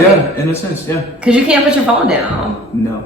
Yeah, in a sense, yeah. Because you can't put your phone down. No,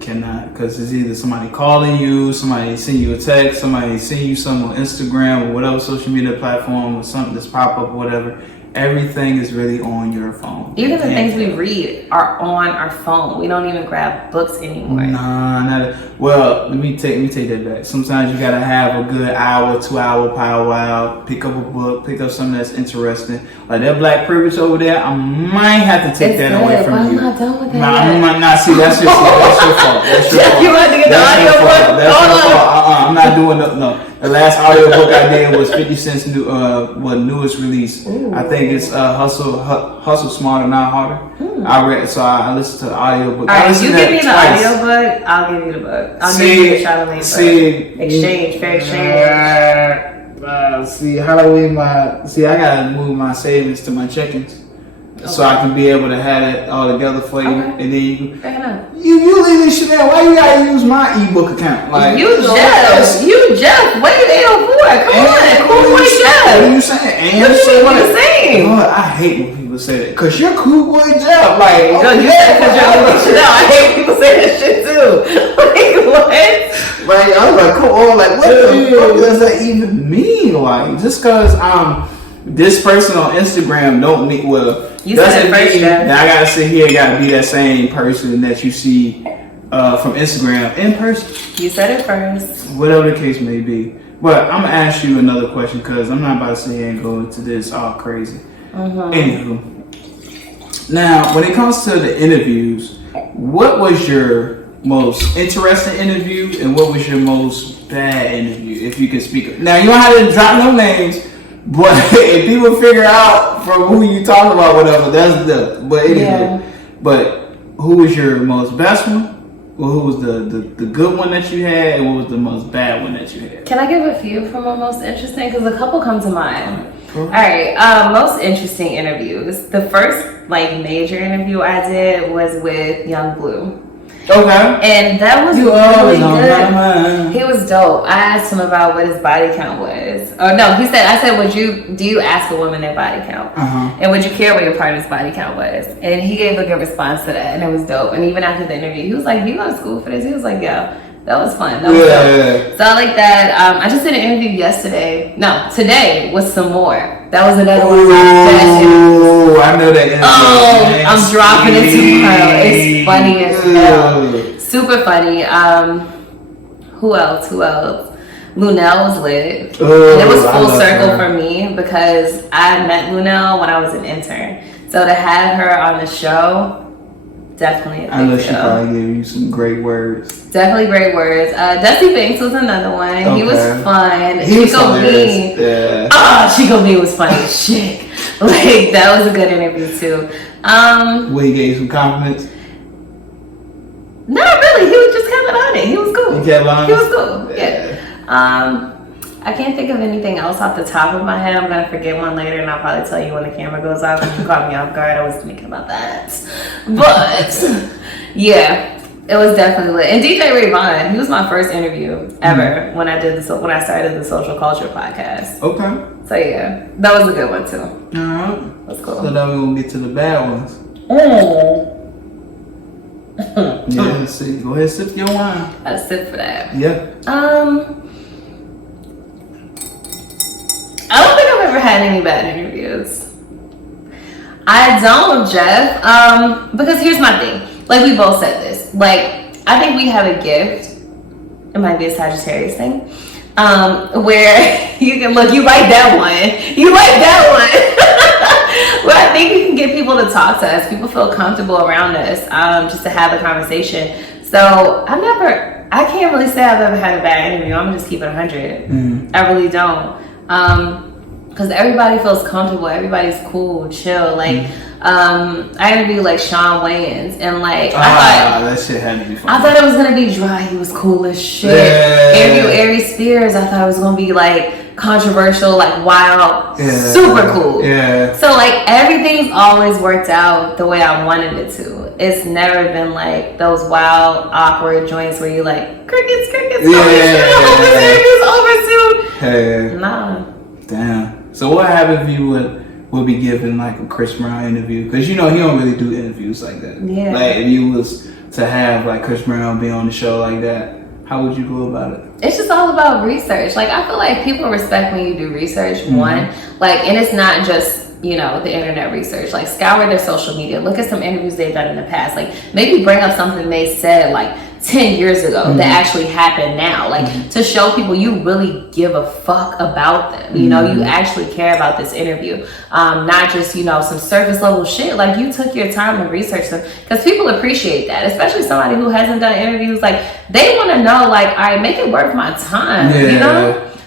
cannot. Because it's either somebody calling you, somebody send you a text, somebody send you something on Instagram or whatever social media platform or something that's pop up or whatever. Everything is really on your phone. Even the things we read are on our phone. We don't even grab books anymore. Nah, not. Well, let me take that back. Sometimes you gotta have a good hour, 2 hour powwow. Pick up a book, pick up something that's interesting. Like that Black Privilege over there, I might have to take that away from you. I'm not done with that. I'm not. See, that's your fault. That's your fault. You want to get the audio book? That's your fault. I'm not doing no. The last audiobook I did was 50 Cent's newest release. Ooh. I think it's Hustle Smarter, Not Harder. I listened to the audiobook. All right, you give me the audiobook, I'll give you the book. I'll give you the Charlemagne book. Exchange, fair exchange. I gotta move my savings to my check-ins. So I can be able to have it all together for you, and then you leave this shit there. Why you gotta use my ebook account? Like you Jeff, wait 804. Come on, cool boy Jeff. What are you saying? What you saying? God, I hate when people say that. Cause you're cool boy Jeff. Like you said cause you're Chanel. I hate people say that shit too. Like what? Like I was like, come on, like what the fuck does that even mean? Like just cause this person on Instagram don't mean well. You said it first, that I gotta sit here and gotta be that same person that you see from Instagram in person. You said it first. Whatever the case may be. But I'm gonna ask you another question because I'm not about to sit here and go into this all crazy. Anywho, now when it comes to the interviews, what was your most interesting interview and what was your most bad interview? If you could speak. Now you don't have to drop no names. But if people figure out from who you talk about, whatever, that's the. But anyway, yeah. But who was your most best one? Well, who was the good one that you had, and what was the most bad one that you had? Can I give a few from my most interesting? Because a couple come to mind. All right, most interesting interviews. The first major interview I did was with Young Blue. Okay. And that was really good. He was dope. I asked him about what his body count was. Or no, I said, do you ask a woman their body count? And would you care what your partner's body count was? And he gave a good response to that, and it was dope. And even after the interview, he was like, you go to school for this? He was like, yeah. That was fun. That was dope. So I like that. I just did an interview today with some more. That was another one of my best interviews. Oh, I know that interview. Oh, I'm dropping it tomorrow. It's funny as hell. Super funny. Who else? Lunel was lit. And it was full circle for me because I met Lunel when I was an intern. So to have her on the show, definitely a big I know she deal. probably gave you some great words. Definitely great words. Dusty Banks was another one. Okay. He was fun. Chico B. Yeah. Oh, Chico B was funny as shit. That was a good interview too. Where he gave you some compliments? Not really. He was just coming on it. He was cool. He kept on? He was cool. Yeah. I can't think of anything else off the top of my head. I'm going to forget one later, and I'll probably tell you when the camera goes off. If you caught me off guard, I was thinking about that. But, yeah, it was definitely lit. And DJ Ray Vaughn, he was my first when I started the Social Culture podcast. Okay. So, yeah, that was a good one, too. All right. That's cool. So now we're going to get to the bad ones. Yeah, see. Go ahead, sip your wine. Gotta sip for that. Yeah. I don't think I've ever had any bad interviews. I don't, Jeff. Because here's my thing. We both said this. I think we have a gift. It might be a Sagittarius thing. Where you can look, you like that one. You like that one. Where I think we can get people to talk to us. People feel comfortable around us, just to have a conversation. So I can't really say I've ever had a bad interview. I'm just keeping 100. I really don't. Because everybody feels comfortable. Everybody's cool, chill. I interviewed Sean Wayans, and I thought that shit had to be fun. I thought it was gonna be dry. He was cool as shit. Interview Aries Spears. I thought it was gonna be controversial, wild, super cool. Yeah. So everything's always worked out the way I wanted it to. It's never been those wild, awkward joints where you crickets. Hope this interview's over soon. Hey. Nah. Damn. So what happened if you would would be giving like a Chris Brown interview? Because he don't really do interviews like that. Yeah. Like if you was to have like Chris Brown be on the show like that, how would you go about it? It's just all about research. Like I feel like people respect when you do research. One, like, and it's not just the internet research. Like scour their social media, look at some interviews they've done in the past. Like maybe bring up something they said like 10 years ago that actually happened now. Like to show people you really give a fuck about them. You actually care about this interview. Not just, some surface level shit. Like you took your time to research them, because people appreciate that, especially somebody who hasn't done interviews. Like they want to know, like, all right, make it worth my time,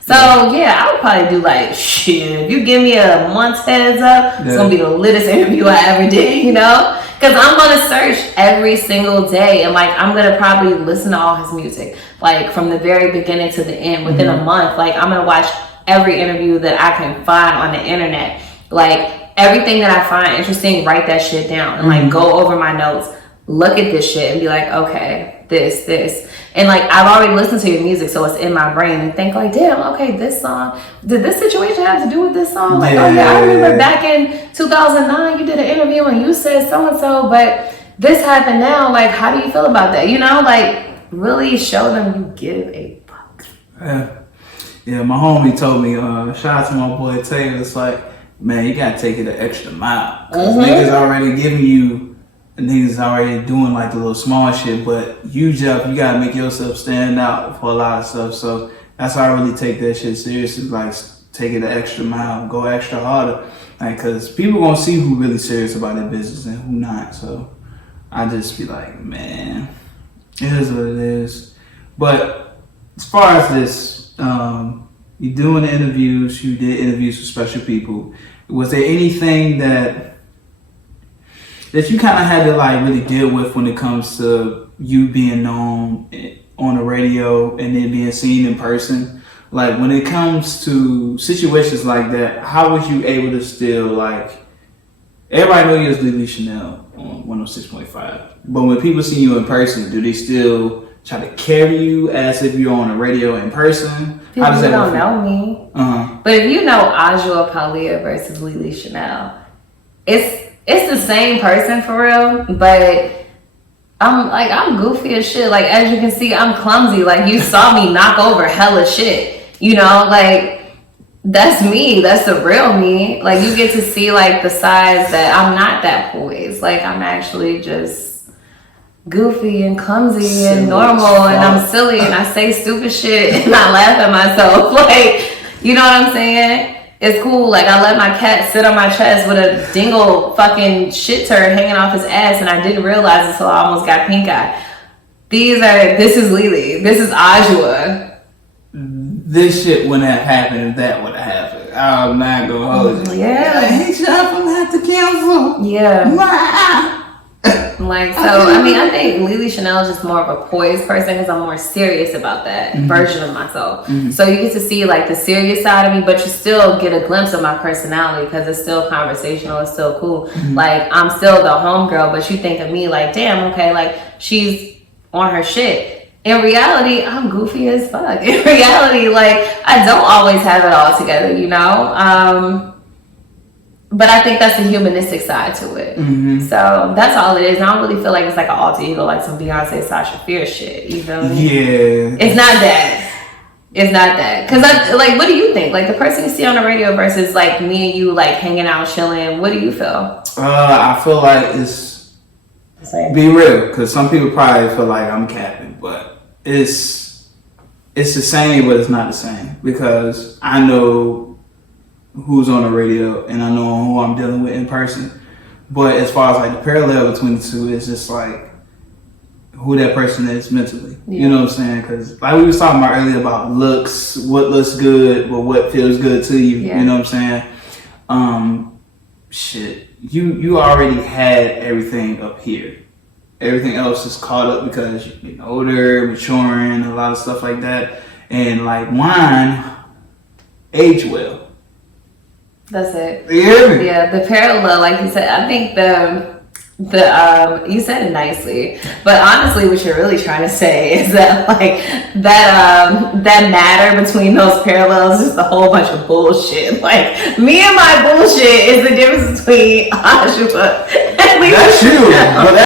So yeah, I would probably do like, shit, if you give me a month's heads up, it's gonna be the littest interview I ever did, because I'm gonna search every single day, and like I'm gonna probably listen to all his music, like from the very beginning to the end within a month. Like I'm gonna watch every interview that I can find on the internet. Like everything that I find interesting, write that shit down and like go over my notes, look at this shit and be like, okay, this. And like I've already listened to your music, so it's in my brain, and think like, damn, okay, this song, did this situation have to do with this song? Like, I remember back in 2009 you did an interview and you said so and so, but this happened now. Like, how do you feel about that? Like really show them you give a fuck. Yeah, my homie told me, shout out to my boy Taylor, it's like, man, you gotta take it an extra mile, because niggas already giving you, niggas already doing like the little small shit, but you gotta make yourself stand out for a lot of stuff. So that's how I really take that shit seriously, like take it an extra mile, go extra harder, like, cause people gonna see who really serious about their business and who not. So I just be like, man, it is what it is. But as far as this, you doing interviews, you did interviews with special people. Was there anything that you kind of had to like really deal with when it comes to you being known on the radio and then being seen in person? Like when it comes to situations like that, how was you able to still, like, everybody know you as Lili Chanel on 106.5, but when people see you in person, do they still try to carry you as if you're on the radio in person? People how does that don't know me. But if you know Ajua Paulia versus Lili Chanel, it's the same person for real, but I'm goofy as shit. Like, as you can see, I'm clumsy. Like, you saw me knock over hella shit. Like, that's me. That's the real me. Like, you get to see, like, the sides that I'm not that poised. Like, I'm actually just goofy and clumsy and normal, and I'm silly, and I say stupid shit, and I laugh at myself. Like, you know what I'm saying? It's cool. Like, I let my cat sit on my chest with a dingle fucking shit turd hanging off his ass, and I didn't realize it until I almost got pink eye. This is Lili. This is Ajua. This shit wouldn't have happened if that would have happened. I'm not gonna hold you. Yeah. I hate y'all from have to cancel. Yeah. Like, so, I think Lili Chanel is just more of a poised person because I'm more serious about that version of myself. So you get to see, like, the serious side of me, but you still get a glimpse of my personality because it's still conversational. It's still cool. Like, I'm still the homegirl, but you think of me like, damn, okay, like, she's on her shit. In reality, I'm goofy as fuck. In reality, like, I don't always have it all together, But I think that's the humanistic side to it. So that's all it is. I don't really feel like it's like an alter ego, like some Beyonce, Sasha Fierce shit. You feel me? Yeah. It's not that. It's not that. Because, like, what do you think? Like, the person you see on the radio versus, like, me and you, like, hanging out, chilling. What do you feel? I feel like it's... Be real. Because some people probably feel like I'm capping. But it's the same, but it's not the same. Because I know who's on the radio and I know who I'm dealing with in person, but as far as like the parallel between the two, it's just like who that person is mentally. You know what I'm saying? Because like we was talking about earlier about looks, what looks good, but what feels good to you. You know what I'm saying? Shit, you already had everything up here. Everything else is caught up because you're getting older, maturing, a lot of stuff like that, and like wine age well. That's it. Yeah. Yeah, the parallel, like you said, I think You said it nicely, but honestly, what you're really trying to say is that like that matter between those parallels is just a whole bunch of bullshit. Like me and my bullshit is the difference between Oshawa and Lili. That's you. But